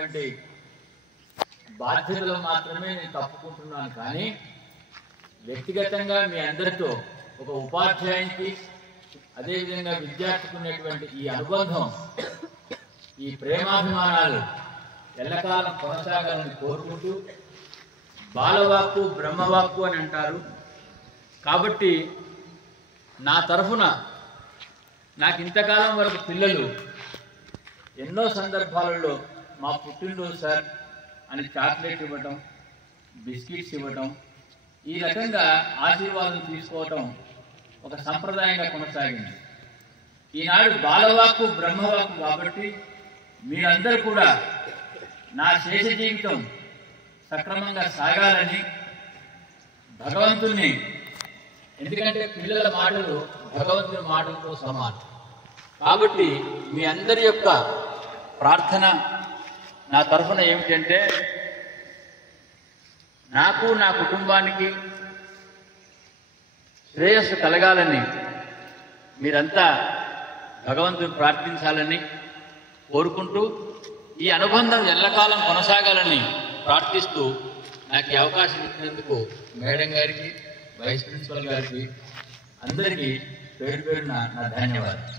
సంబంధించినటువంటి బాధ్యతలు మాత్రమే నేను తప్పుకుంటున్నాను. కానీ వ్యక్తిగతంగా మీ అందరితో ఒక ఉపాధ్యాయునికి అదేవిధంగా విద్యార్థికి ఉన్నటువంటి ఈ అనుబంధం, ఈ ప్రేమాభిమానాలు ఎల్లకాలం కొనసాగాలని కోరుకుంటూ, బాలవాక్కు బ్రహ్మవాక్కు అని అంటారు. కాబట్టి నా తరఫున నాకు ఇంతకాలం వరకు పిల్లలు ఎన్నో సందర్భాలలో మా పుట్టినరోజు సార్ అని చాక్లెట్ ఇవ్వటం, బిస్కెట్స్ ఇవ్వటం, ఈ రకంగా ఆశీర్వాదం తీసుకోవటం ఒక సంప్రదాయంగా కొనసాగింది. ఈనాడు బాలవాక్కు బ్రహ్మవాక్కు కాబట్టి మీరందరూ కూడా నా శేష జీవితం సక్రమంగా సాగాలని భగవంతుణ్ణి, ఎందుకంటే పిల్లల మాటలు భగవంతుని మాటలతో సమానం కాబట్టి మీ అందరి యొక్క ప్రార్థన నా తరఫున ఏమిటంటే, నాకు నా కుటుంబానికి శ్రేయస్సు కలగాలని మీరంతా భగవంతుని ప్రార్థించాలని కోరుకుంటూ, ఈ అనుబంధం ఎల్లకాలం కొనసాగాలని ప్రార్థిస్తూ నాకు ఈ అవకాశం ఇచ్చినందుకు మేడం గారికి, వైస్ ప్రిన్సిపల్ గారికి అందరికీ పేరు పేరున నా ధన్యవాదాలు.